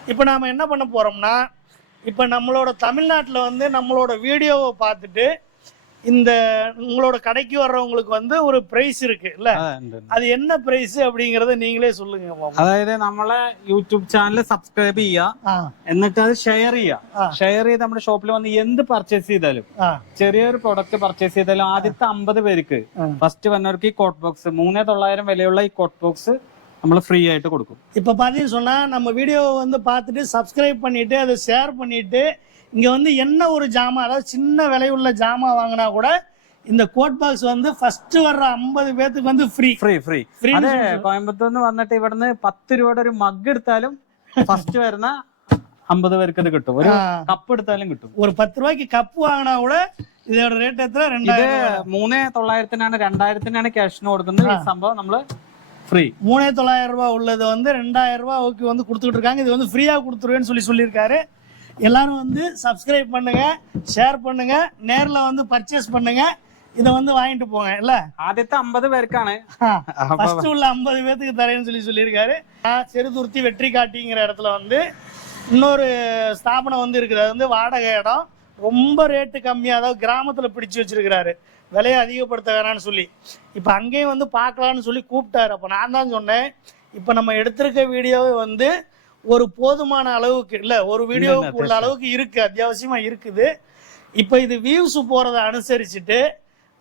இப்போ நாம் என்ன பண்ண போகிறோம்னா இப்போ நம்மளோட தமிழ்நாட்டில் வந்து நம்மளோட வீடியோவை பார்த்துட்டு இந்த உங்களோட கடைக்கு வர்றவங்களுக்கு வந்து ஒரு ப்ரைஸ் இருக்கு இல்ல அது என்ன ப்ரைஸ் அப்படிங்கறத நீங்களே சொல்லுங்க மாமா. അതായത് നമ്മളെ യൂട്യൂബ് ചാനൽ സബ്സ്ക്രൈബ് ചെയ്യുക ആ എന്നിട്ട് അത് ഷെയർ ആ. ചെയ്യുക ഷെയർ ചെയ്ത് നമ്മുടെ ഷോപ്പിൽ വന്ന് എന്ത് പർച്ചേസ് ചെയ്താലും ആ ചെറിയൊരു പ്രൊഡക്റ്റ് പർച്ചേസ് ചെയ്താലും ആദ്യത്തെ അമ്പത് പേർക്ക് ആ. ഫസ്റ്റ് വന്നവർക്ക് ഈ കോട്ട് ബോക്സ് മൂന്നേ തൊള്ളായിരം വിലയുള്ള ഈ കോട്ട് ബോക്സ് നമ്മൾ ഫ്രീ ആയിട്ട് കൊടുക്കും இப்போ பார்த்தீங்கன்னு சொன்னா நம்ம வீடியோவை வந்து பார்த்துட்டு சப்ஸ்கிரைப் பண்ணிட்டு அதை ஷேர் பண்ணிட்டு இங்க வந்து என்ன ஒரு ஜாமான் அதாவது சின்ன விலையுள்ள ஜாமான் வாங்கினா கூட இந்த கோட் பாக்ஸ் வந்து ஃபர்ஸ்ட் வர்ற ஐம்பது பேத்துக்கு வந்து ஃப்ரீ ഫ്രീ ഫ്രീ Free അതെ ന്ന് சொல்றது. കോയമ്പത്തൂർന്ന് വന്നിട്ട് ഇവിടുന്ന് പത്ത് രൂപയുടെ ഒരു മഗ് എടുത്താലും ഫസ്റ്റ് വരുന്ന അമ്പത് പേർക്ക് ഇത് കിട്ടും ഒരു ആ. കപ്പ് എടുത്താലും കിട്ടും ஒரு பத்து ரூபாய்க்கு கப் வாங்கினா கூட இதோட ரேட் எத்தனை ഇത് ரெண்டாயிரம் ரூபாய். മൂന്നേ തൊള്ളായിരത്തിനാണ് രണ്ടായിരത്തിനാണ് ക്യാഷിന് കൊടുക്കുന്നത് ഈ സംഭവം നമ്മള് ஃப்ரீ மூணே தொள்ளாயிரம் ரூபாய் உள்ளது வந்து ரெண்டாயிரம் ரூபாய் ஓகே வந்து கொடுத்துட்டு இருக்காங்க. இது வந்து ஃப்ரீயா கொடுத்துருவேன்னு சொல்லி சொல்லியிருக்காரு. எல்லாரும் வந்து சப்ஸ்கிரைப் பண்ணுங்க ஷேர் பண்ணுங்க நேர்ல வந்து பர்ச்சேஸ் பண்ணுங்க. இத வந்து வாங்கிட்டு போங்க இல்ல? ஆதித்த ஐம்பது பேருக்கான ஃபர்ஸ்ட் உள்ள ஐம்பது பேத்துக்கு தரேன்னு சொல்லி சொல்லியிருக்காரு. செருதுருத்தி வெற்றி காட்டிங்கிற இடத்துல வந்து இன்னொரு ஸ்தாபனம் வந்து இருக்குது. அது வந்து வாடகை இடம். ரொம்ப ரேட்டு கம்மியாக அதாவது கிராமத்தில் பிடிச்சு வச்சிருக்கிறாரு. விலையை அதிகப்படுத்த வேணாம்னு சொல்லி. இப்போ அங்கேயும் வந்து பார்க்கலான்னு சொல்லி கூப்பிட்டாரு. அப்போ நான் தான் சொன்னேன். இப்போ நம்ம எடுத்திருக்க வீடியோவே வந்து ஒரு போதுமான அளவுக்கு இல்லை ஒரு வீடியோவுக்கு உள்ள அளவுக்கு இருக்குது அத்தியாவசியமாக இருக்குது. இப்போ இது வியூஸ் போகிறத அனுசரிச்சுட்டு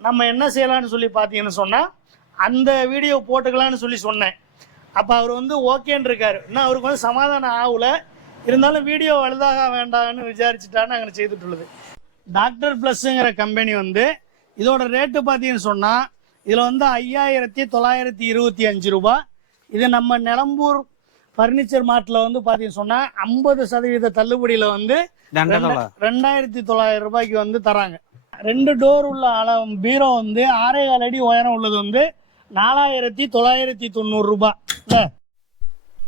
நம்ம என்ன செய்யலாம்னு சொல்லி பார்த்தீங்கன்னு சொன்னால் அந்த வீடியோ போட்டுக்கலாம்னு சொல்லி சொன்னேன். அப்போ அவர் வந்து ஓகேன்னு இருக்காரு. இன்னும் அவருக்கு வந்து சமாதானம் ஆகல. இருந்தாலும் வீடியோ வலுதாக வேண்டாம்னு விசாரிச்சுட்டான்னு அங்கே செய்துட்டுள்ளது. டாக்டர் ப்ளஸ்ஸுங்கிற கம்பெனி வந்து இதோட ரேட்டு பார்த்தீங்கன்னு சொன்னால் இதில் வந்து ஐயாயிரத்தி தொள்ளாயிரத்தி இருபத்தி அஞ்சு ரூபா இது நம்ம நிலம்பூர் ஃபர்னிச்சர் மார்ட்டில் வந்து பார்த்தீங்கன்னு சொன்னால் ஐம்பது சதவீத தள்ளுபடியில் வந்து രണ്ടേ ரெண்ட- തൊള്ളായിരം ரெண்டாயிரத்தி தொள்ளாயிரம் ரூபாய்க்கு வந்து தராங்க ரெண்டு டோர் உள்ள அளவு பீரோ வந்து ஆறே கால் அடி உயரம் உள்ளது வந்து நாலாயிரத்தி தொள்ளாயிரத்தி தொண்ணூறு ரூபாய் இல்ல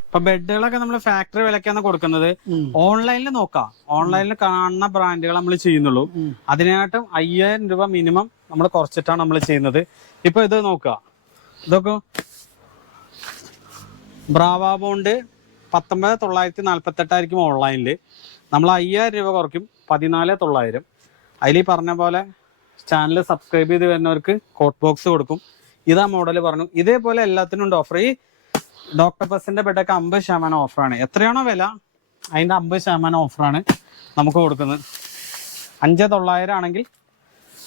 ഇപ്പൊ ബെഡുകളൊക്കെ നമ്മൾ ഫാക്ടറി വിലക്കാണ് കൊടുക്കുന്നത് ம். ഓൺലൈനിൽ നോക്കാം ഓൺലൈനിൽ കാണുന്ന ബ്രാൻഡുകൾ നമ്മൾ ചെയ്യുന്നുള്ളൂ ம். അതിനായിട്ടും അയ്യായിരം രൂപ മിനിമം നമ്മൾ കുറച്ചിട്ടാണ് നമ്മൾ ചെയ്യുന്നത്. ഇപ്പൊ ഇത് നോക്കുക. ഇതൊക്കെ ബ്രാവ ബോണ്ട് പത്തൊമ്പത് തൊള്ളായിരത്തി നാല്പത്തെട്ടായിരിക്കും ഓൺലൈനിൽ നമ്മൾ അയ്യായിരം രൂപ കുറയ്ക്കും. പതിനാല് തൊള്ളായിരം. അതിൽ ഈ പറഞ്ഞ പോലെ ചാനൽ സബ്സ്ക്രൈബ് ചെയ്ത് വരുന്നവർക്ക് കോട്ട് ബോക്സ് കൊടുക്കും. ഇതാ മോഡൽ പറഞ്ഞു. ഇതേപോലെ എല്ലാത്തിനും ഉണ്ട് ഓഫർ ഈ ഡോക്ടർ ബസിന്റെ ബെഡൊക്കെ അമ്പത് ശതമാനം ഓഫറാണ് എത്രയാണോ വില? അതിന്റെ അമ്പത് ശതമാനം ഓഫറാണ് നമുക്ക് കൊടുക്കുന്നത്. അഞ്ച് തൊള്ളായിരം ആണെങ്കിൽ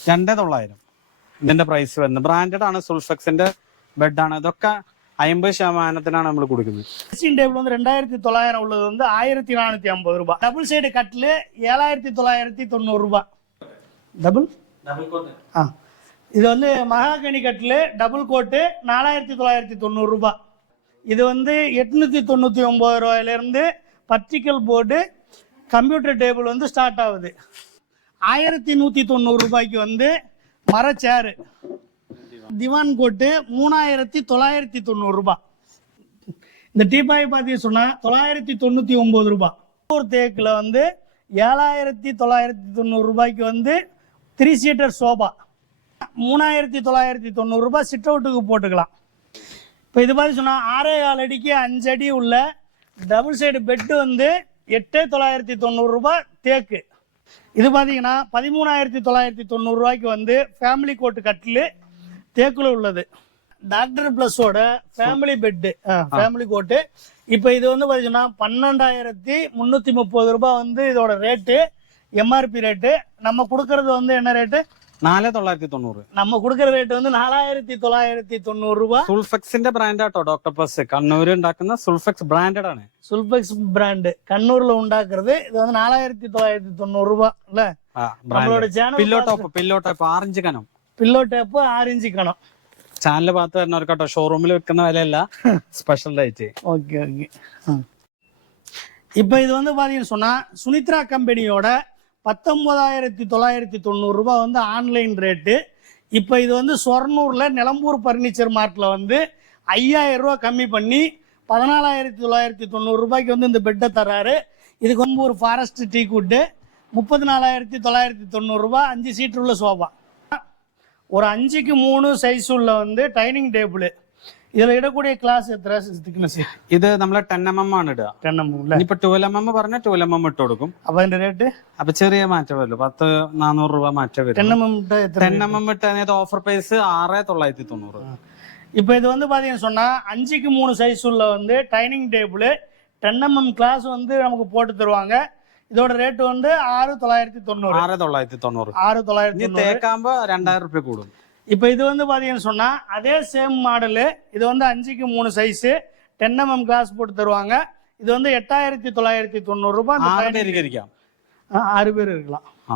രണ്ട് തൊള്ളായിരം ഇതിന്റെ പ്രൈസ് വരുന്നത് ബ്രാൻഡഡ് ആണ് സുൾഫെക്സിന്റെ ബെഡാണ് ഇതൊക്കെ അമ്പത് ശതമാനത്തിനാണ് നമ്മൾ കൊടുക്കുന്നത് ட்ரெஸ்ஸிங் டேபிள் வந்து ரெண்டாயிரத்தி தொள்ளாயிரம் உள்ளது வந்து ஆயிரத்தி நானூத்தி ஐம்பது ரூபாய் டபுள் சைடு கட்டில் ஏழாயிரத்தி தொள்ளாயிரத்தி தொண்ணூறு ரூபாய் டபுள் ஆ இது வந்து மகாகனி கட்டில் டபுள் கோட்டு நாலாயிரத்தி தொள்ளாயிரத்தி தொண்ணூறு ரூபாய் இது வந்து எட்நூத்தி தொண்ணூத்தி ஒன்பது ரூபாயிலிருந்து பர்டிக்கல் போர்டு கம்ப்யூட்டர் டேபிள் வந்து ஸ்டார்ட் ஆகுது ஆயிரத்தி நூத்தி தொண்ணூறு ரூபாய்க்கு வந்து மரச்சேரு சேரு. திவான் கோட்டு மூணாயிரத்தி தொள்ளாயிரத்தி தொண்ணூறு ரூபாய். இந்த டீபாய் பார்த்தீங்க சொன்னா தொள்ளாயிரத்தி தொண்ணூத்தி ஒன்பது ரூபாய். ஒரு தேக்கில் வந்து ஏழாயிரத்தி தொள்ளாயிரத்தி தொண்ணூறு ரூபாய்க்கு வந்து த்ரீ சீட்டர் சோபா. மூணாயிரத்தி தொள்ளாயிரத்தி தொண்ணூறு ரூபாய் சிட் அவுட்டுக்கு போட்டுக்கலாம். இப்போ இது மாதிரி சொன்னா ஆறே கால் அடிக்கு அஞ்சு அடி உள்ள டபுள் சைடு பெட்டு வந்து எட்டு தொள்ளாயிரத்தி தொண்ணூறு ரூபாய் தேக்கு. இது பார்த்தீங்கன்னா பதிமூணாயிரத்தி தொள்ளாயிரத்தி தொண்ணூறு ரூபாய்க்கு வந்து ஃபேமிலி கோட்டு கட்டில் தேக்குல உள்ளது. டாக்டர் பிளஸோட ஃபேமிலி பெட்டு ஃபேமிலி கோட்டு இப்போ இது வந்து பார்த்தீங்கன்னா பன்னெண்டாயிரத்தி முந்நூற்றி முப்பது ரூபாய் வந்து இதோட ரேட்டு எம்ஆர்பி ரேட்டு நம்ம கொடுக்கறது வந்து என்ன ரேட்டு നാല് തൊള്ളായിരത്തി തൊണ്ണൂറ് நம்ம கொடுக்குற ரேட்டு வந்து நாலாயிரத்தி தொள்ளாயிரத்தி தொண்ணூறு ரூபாய் സുൾഫെക്സിന്റെ brand auto doctor plus Kannur ഉണ്ടാക്കുന്ന സുൾഫെക്സ് ബ്രാൻഡഡ് ആണ് சுல்பெக்ஸ் பிராண்டு கண்ணூர்ல உண்டாக்குறது இது வந்து நாலாயிரத்தி தொள்ளாயிரத்தி தொண்ணூறு ரூபாய் இல்ல நம்மளோட pillow channel top pillow top ആറഞ്ച് കനം பில்லோ டேப்பு ஆறு இன்ச்சு கணம் ചാനൽ ഭാഗത്ത് വരുന്നവർക്ക് കേട്ടോ ഷോറൂമിൽ വെക്കുന്ന വിലയല്ല സ്പെഷ്യൽ റേറ്റ് ஓகே ஓகே இப்போ இது வந்து பார்த்தீங்கன்னு சொன்னால் சுனித்ரா கம்பெனியோட பத்தொன்பதாயிரத்தி தொள்ளாயிரத்தி தொண்ணூறுரூபா வந்து ஆன்லைன் ரேட்டு இப்போ இது வந்து சொர்ணூரில் நிலம்பூர் ஃபர்னிச்சர் மார்ட்டில் வந்து ஐயாயிரம் ரூபா கம்மி பண்ணி பதினாலாயிரத்தி தொள்ளாயிரத்தி தொண்ணூறு ரூபாய்க்கு வந்து இந்த பெட்டை தராரு இதுக்கு வந்து ஒரு ஃபாரஸ்ட் டீ குட்டு முப்பத்தி நாலாயிரத்தி தொள்ளாயிரத்தி தொண்ணூறுரூபா அஞ்சு சீட்டு உள்ள சோஃபா ஒரு அஞ்சுக்கு மூணு சைஸ் உள்ள வந்து டைனிங் டேபிள் இதுல இடக்கூடிய கிளாஸ் എത്ര തിക്നെസ് ഇത് നമ്മൾ ടെൻ എം എം ആണ് ഇടുക ടെൻ എം അല്ലേ ഇനിയിപ്പോ ട്വൽവ് എം എം പറഞ്ഞാൽ ട്വൽവ് എം എം ഇട്ട് കൊടുക്കും അപ്പൊ അതിന്റെ റേറ്റ് അപ്പൊ ചെറിയ മാറ്റം വരുള്ളൂ പത്ത് നാനൂറ് രൂപ മാറ്റം വരും ടെൻ എം എം എത്ര ടെൻ എം എം ഇട്ട് അതിനകത്ത് ഓഫർ പ്രൈസ് ആറ് തൊള്ളായിരത്തി തൊണ്ണൂറ് இப்போ இது வந்து பார்த்தீங்கன்னு சொன்னா அஞ்சுக்கு மூணு சைஸ் உள்ள வந்து dining table ten M M glass வந்து நமக்கு போட்டு தருவாங்க இதோட ரேட் வந்து ஆறு தொள்ளாயிரத்தி தொண்ணூறு ആറ് തൊള്ളായിരത്തി തൊണ്ണൂറ് ஆறு தொள்ளாயிரத்தி ഇനി தொண்ணூறு തേക്കാകുമ്പോ രണ്ടായിരം റുപ്യ കൂടും இப்போ இது வந்து பார்த்தீங்கன்னு சொன்னால் அதே சேம் மாடலு இது வந்து அஞ்சுக்கு மூணு சைஸு டென் எம்எம் கிளாஸ் போட்டு தருவாங்க. இது வந்து எட்டாயிரத்தி தொள்ளாயிரத்தி தொண்ணூறுரூபா ஆறு பேர் இருக்கலாம் ஆறு பேர் இருக்கலாம். ஆ.